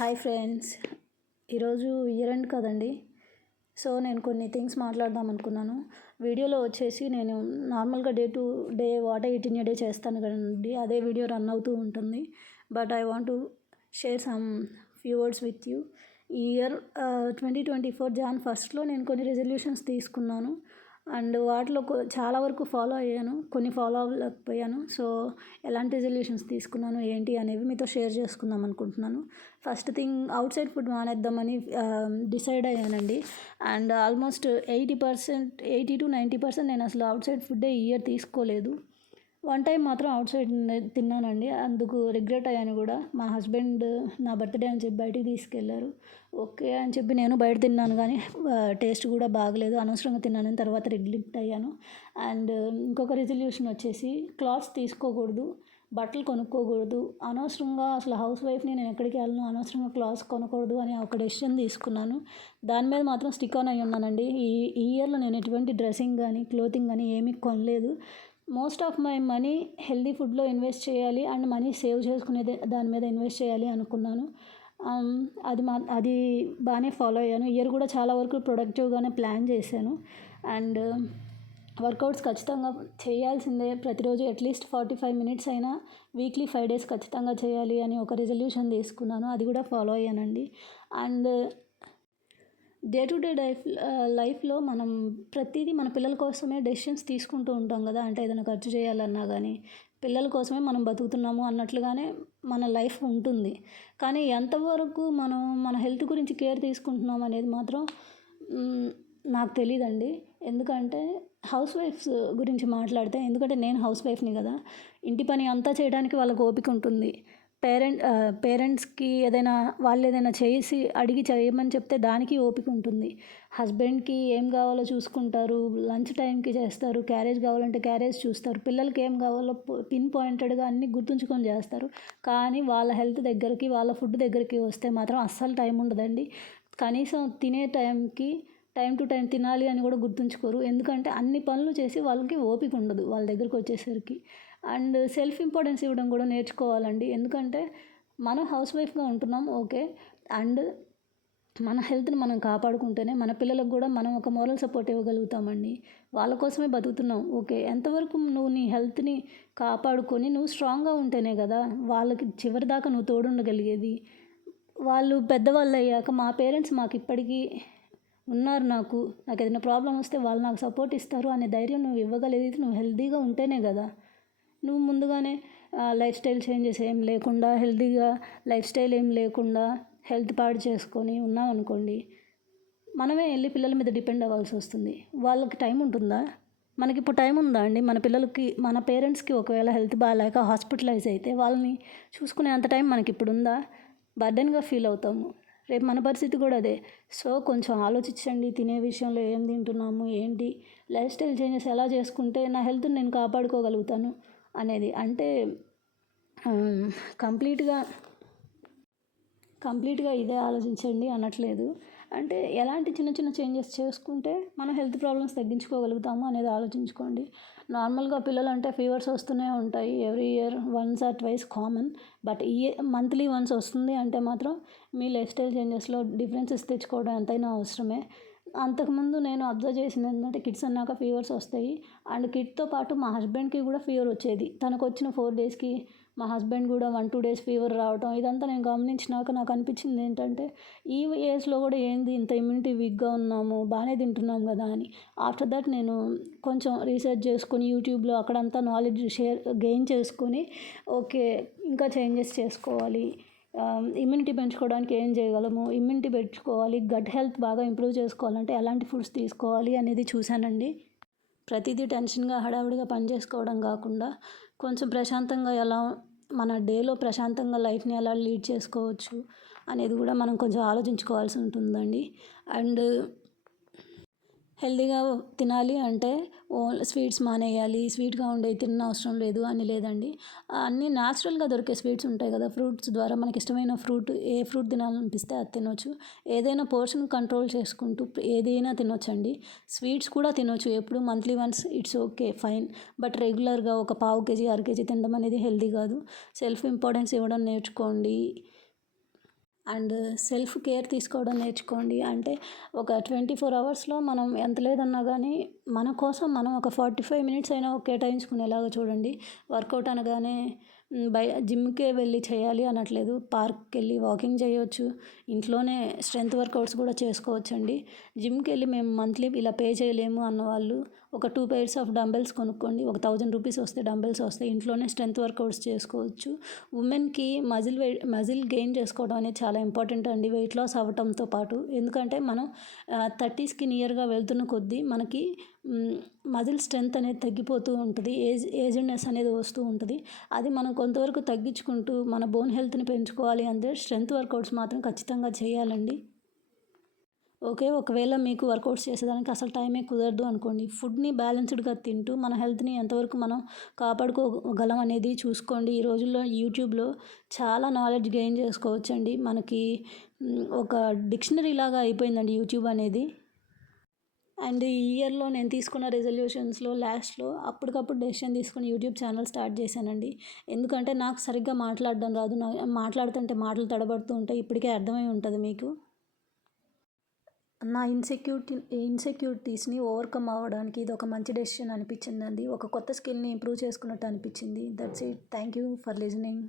Hi friends. ఈరోజు year end కదండి. So నేను కొన్ని థింగ్స్ మాట్లాడదాం అనుకున్నాను. వీడియోలో వచ్చేసి నేను నార్మల్గా day to day what it in day చేస్తాను కదండి. అదే వీడియో రన్ అవుతూ ఉంటుంది. But I want to share some few words with you. ఈ year twenty twenty four Jan ఫస్ట్లో నేను కొన్ని రెజల్యూషన్స్ తీసుకున్నాను. అండ్ వాటిలో చాలా వరకు ఫాలో అయ్యాను. కొన్ని ఫాలో అవ్వలేకపోయాను. సో ఎలాంటి రెజల్యూషన్స్ తీసుకున్నాను ఏంటి అనేవి మీతో షేర్ చేసుకుందాం అనుకుంటున్నాను. First thing outside food మానేద్దామని డిసైడ్ అయ్యానండి. And almost eighty percent eighty to ninety percent నేను అసలు అవుట్ సైడ్ ఫుడ్డే ఇయర్ తీసుకోలేదు. వన్ టైం మాత్రం అవుట్ సైడ్ తిన్నానండి. అందుకు రిగ్రెట్ అయ్యాను కూడా. మా హస్బెండ్ నా బర్త్డే అని చెప్పి బయటికి తీసుకెళ్ళారు ఓకే అని చెప్పి నేను బయట తిన్నాను కానీ టేస్ట్ కూడా బాగలేదు. అనవసరంగా తిన్నాను తర్వాత రిగ్రెట్ అయ్యాను. అండ్ ఇంకొక రిజల్యూషన్ వచ్చేసి క్లాత్స్ తీసుకోకూడదు బట్టలు కొనుక్కోకూడదు. అనవసరంగా అసలు హౌస్ వైఫ్ని నేను ఎక్కడికి వెళ్ళను అనవసరంగా క్లాత్స్ కొనకూడదు అని ఒక డెసిషన్ తీసుకున్నాను. దాని మీద మాత్రం స్టిక్ ఆన్ అయి ఉన్నానండి ఈ ఇయర్లో నేను ఎటువంటి డ్రెస్సింగ్ కానీ క్లోతింగ్ కానీ ఏమీ కొనలేదు. Most of my money healthy ఫుడ్లో ఇన్వెస్ట్ చేయాలి అండ్ మనీ సేవ్ చేసుకునే దాని మీద ఇన్వెస్ట్ చేయాలి అనుకున్నాను. అది మా అది బాగానే ఫాలో అయ్యాను. ఇయర్ కూడా చాలా వరకు ప్రొడక్టివ్గానే ప్లాన్ చేశాను. అండ్ వర్కౌట్స్ ఖచ్చితంగా చేయాల్సిందే. ప్రతిరోజు at least forty five minutes అయినా వీక్లీ ఫైవ్ డేస్ ఖచ్చితంగా చేయాలి అని ఒక రెజల్యూషన్ తీసుకున్నాను. అది కూడా ఫాలో అయ్యానండి. And day to day life లైఫ్లో మనం ప్రతిదీ మన పిల్లల కోసమే డెసిషన్స్ తీసుకుంటూ ఉంటాం కదా. అంటే ఏదైనా ఖర్చు చేయాలన్నా కానీ పిల్లల కోసమే మనం బతుకుతున్నాము అన్నట్లుగానే మన లైఫ్ ఉంటుంది. కానీ ఎంతవరకు మనం మన హెల్త్ గురించి కేర్ తీసుకుంటున్నాం అనేది మాత్రం నాకు తెలియదండి ఎందుకంటే హౌస్ వైఫ్స్ గురించి మాట్లాడితే ఎందుకంటే నేను హౌస్ వైఫ్ని కదా ఇంటి పని అంతా చేయడానికి వాళ్ళకి ఓపిక ఉంటుంది. పేరెంట్ పేరెంట్స్కి ఏదైనా వాళ్ళు ఏదైనా చేసి అడిగి చేయమని చెప్తే దానికి ఓపిక ఉంటుంది. హస్బెండ్కి ఏం కావాలో చూసుకుంటారు లంచ్ టైంకి చేస్తారు క్యారేజ్ కావాలంటే క్యారేజ్ చూస్తారు పిల్లలకి ఏం కావాలో పిన్ పాయింటెడ్గా అన్నీ గుర్తుంచుకొని చేస్తారు. కానీ వాళ్ళ హెల్త్ దగ్గరికి వాళ్ళ ఫుడ్ దగ్గరికి వస్తే మాత్రం అస్సలు టైం ఉండదండి. కనీసం తినే టైంకి టైం టు టైం తినాలి అని కూడా గుర్తుంచుకోరు. ఎందుకంటే అన్ని పనులు చేసి వాళ్ళకి ఓపిక ఉండదు వాళ్ళ దగ్గరకు వచ్చేసరికి. అండ్ సెల్ఫ్ ఇంపార్టెన్స్ ఇవ్వడం కూడా నేర్చుకోవాలండి. ఎందుకంటే మనం హౌస్ వైఫ్గా ఉంటున్నాం ఓకే. అండ్ మన హెల్త్ని మనం కాపాడుకుంటేనే మన పిల్లలకు కూడా మనం ఒక మోరల్ సపోర్ట్ ఇవ్వగలుగుతామండి. వాళ్ళ కోసమే బతుకుతున్నాం ఓకే. ఎంతవరకు నువ్వు నీ హెల్త్ని కాపాడుకొని నువ్వు స్ట్రాంగ్గా ఉంటేనే కదా వాళ్ళకి చివరి దాకా నువ్వు తోడుండగలిగేది. వాళ్ళు పెద్దవాళ్ళు అయ్యాక మా పేరెంట్స్ మాకు ఇప్పటికీ ఉన్నారు నాకు. నాకు ఏదైనా ప్రాబ్లం వస్తే వాళ్ళు నాకు సపోర్ట్ ఇస్తారు అనే ధైర్యం నువ్వు ఇవ్వగలిగితే నువ్వు హెల్తీగా ఉంటేనే కదా. నువ్వు ముందుగానే లైఫ్ స్టైల్ చేంజెస్ ఏం లేకుండా హెల్తీగా లైఫ్ స్టైల్ ఏం లేకుండా హెల్త్ పాడు చేసుకొని ఉన్నాం అనుకోండి మనమే వెళ్ళి పిల్లల మీద డిపెండ్ అవ్వాల్సి వస్తుంది. వాళ్ళకి టైం ఉంటుందా? మనకి ఇప్పుడు టైం ఉందా అండి? మన పిల్లలకి మన పేరెంట్స్కి ఒకవేళ హెల్త్ బాగాలేక హాస్పిటలైజ్ అయితే వాళ్ళని చూసుకునే అంత టైం మనకి ఇప్పుడు ఉందా? బర్డెన్గా ఫీల్ అవుతాము. రేపు మన పరిస్థితి కూడా అదే. సో కొంచెం ఆలోచించండి తినే విషయంలో ఏం తింటున్నాము ఏంటి? లైఫ్ స్టైల్ చేంజెస్ ఎలా చేసుకుంటే నా హెల్త్ని నేను కాపాడుకోగలుగుతాను? అనేది. అంటే కంప్లీట్గా కంప్లీట్గా ఇదే ఆలోచించండి అనట్లేదు. అంటే ఎలాంటి చిన్న చిన్న చేంజెస్ చేసుకుంటే మనం హెల్త్ ప్రాబ్లమ్స్ తగ్గించుకోగలుగుతాము అనేది ఆలోచించుకోండి. నార్మల్గా పిల్లలు అంటే ఫీవర్స్ వస్తూనే ఉంటాయి. Every year once or twice common. But ఈ మంత్లీ వన్స్ వస్తుంది అంటే మాత్రం మీ లైఫ్ స్టైల్ చేంజెస్లో డిఫరెన్సెస్ తెచ్చుకోవడం ఎంతైనా అవసరమే. అంతకుముందు నేను అబ్జర్వ్ చేసింది ఏంటంటే కిడ్స్ అన్నాక ఫీవర్స్ వస్తాయి. అండ్ కిడ్తో పాటు మా హస్బెండ్కి కూడా ఫీవర్ వచ్చేది. తనకు వచ్చిన ఫోర్ డేస్కి మా హస్బెండ్ కూడా వన్ టూ డేస్ ఫీవర్ రావటం ఇదంతా నేను గమనించినాక నాకు అనిపించింది ఏంటంటే ఈ ఏజ్లో కూడా ఏంది ఇంత ఇమ్యూనిటీ వీక్గా ఉన్నాము బాగానే తింటున్నాం కదా అని. ఆఫ్టర్ దట్ నేను కొంచెం రీసెర్చ్ చేసుకొని యూట్యూబ్లో అక్కడంతా నాలెడ్జ్ షేర్ గెయిన్ చేసుకొని ఓకే ఇంకా చేంజెస్ చేసుకోవాలి. ఇమ్యూనిటీ పెంచుకోవడానికి ఏం చేయగలము? ఇమ్యూనిటీ పెంచుకోవాలి గట్ హెల్త్ బాగా ఇంప్రూవ్ చేసుకోవాలంటే ఎలాంటి ఫుడ్స్ తీసుకోవాలి అనేది చూశానండి. ప్రతిదీ టెన్షన్గా హడావిడిగా పని చేసుకోవడం కాకుండా కొంచెం ప్రశాంతంగా ఎలా మన డేలో ప్రశాంతంగా లైఫ్ని ఎలా లీడ్ చేసుకోవచ్చు అనేది కూడా మనం కొంచెం ఆలోచించుకోవాల్సి ఉంటుందండి. అండ్ హెల్దీగా తినాలి అంటే స్వీట్స్ మానేయాలి స్వీట్గా ఉండే తిన్న అవసరం లేదు అని లేదండి. అన్నీ న్యాచురల్గా దొరికే స్వీట్స్ ఉంటాయి కదా ఫ్రూట్స్ ద్వారా మనకి ఇష్టమైన ఫ్రూట్ ఏ ఫ్రూట్ తినాలనిపిస్తే అది తినొచ్చు. ఏదైనా పోర్షన్ కంట్రోల్ చేసుకుంటూ ఏదైనా తినొచ్చండి. స్వీట్స్ కూడా తినొచ్చు ఎప్పుడు monthly once it's okay fine. But రెగ్యులర్గా ఒక పావు కేజీ అర కేజీ తినడం అనేది హెల్దీ కాదు. సెల్ఫ్ ఇంపార్టెన్స్ ఇవ్వడం నేర్చుకోండి. అండ్ సెల్ఫ్ కేర్ తీసుకోవడం నేర్చుకోండి. అంటే ఒక ట్వంటీ ఫోర్ అవర్స్లో మనం ఎంత లేదన్నా కానీ మన కోసం మనం ఒక ఫార్టీ ఫైవ్ మినిట్స్ అయినా కేటాయించుకునేలాగా చూడండి. వర్కౌట్ అనగానే బయ జిమ్కే వెళ్ళి చేయాలి అనట్లేదు. పార్క్కి వెళ్ళి వాకింగ్ చేయవచ్చు ఇంట్లోనే స్ట్రెంత్ వర్కౌట్స్ కూడా చేసుకోవచ్చు అండి జిమ్కి వెళ్ళి మేము మంత్లీ ఇలా పే చేయలేము అన్న వాళ్ళు ఒక టూ పెయిర్స్ ఆఫ్ డంబెల్స్ కొనుక్కోండి. ఒక థౌజండ్ రూపీస్ వస్తే డంబెల్స్ వస్తాయి. ఇంట్లోనే స్ట్రెంత్ వర్కౌట్స్ చేసుకోవచ్చు. ఉమెన్కి మజిల్ వెయిట్ మజిల్ గెయిన్ చేసుకోవడం అనేది చాలా ఇంపార్టెంట్ అండి. వెయిట్ లాస్ అవ్వటంతో పాటు. ఎందుకంటే మనం థర్టీస్కి నియర్గా వెళ్తున్న కొద్దీ మనకి మజిల్ స్ట్రెంత్ అనేది తగ్గిపోతూ ఉంటుంది ఏజ్ ఏజ్డ్నెస్ అనేది వస్తూ ఉంటుంది. అది మనం కొంతవరకు తగ్గించుకుంటూ మన బోన్ హెల్త్ని పెంచుకోవాలి అంటే స్ట్రెంత్ వర్కౌట్స్ మాత్రం ఖచ్చితంగా చేయాలండి. ఓకే ఒకవేళ మీకు వర్కౌట్స్ చేసేదానికి అసలు టైమే కుదరదు అనుకోండి. ఫుడ్ని బ్యాలెన్స్డ్గా తింటూ మన హెల్త్ని ఎంతవరకు మనం కాపాడుకోగలం అనేది చూసుకోండి. ఈ రోజుల్లో యూట్యూబ్లో చాలా నాలెడ్జ్ గెయిన్ చేసుకోవచ్చండి. మనకి ఒక డిక్షనరీ లాగా అయిపోయిందండి యూట్యూబ్ అనేది. అండ్ ఈ ఇయర్లో నేను తీసుకున్న రెజల్యూషన్స్లో లాస్ట్లో అప్పటికప్పుడు డెసిషన్ తీసుకుని యూట్యూబ్ ఛానల్ స్టార్ట్ చేశానండి. ఎందుకంటే నాకు సరిగ్గా మాట్లాడడం రాదు. నా మాట్లాడుతుంటే మాటలు తడబడుతూ ఉంటాయి. ఇప్పటికే అర్థమై ఉంటుంది మీకు. నా ఇన్సెక్యూరిటీ ఇన్సెక్యూరిటీస్ని ఓవర్కమ్ అవ్వడానికి ఇది ఒక మంచి డెసిషన్ అనిపించిందండి. ఒక కొత్త స్కిల్ని ఇంప్రూవ్ చేసుకున్నట్టు అనిపించింది. That's it. Thank you for listening.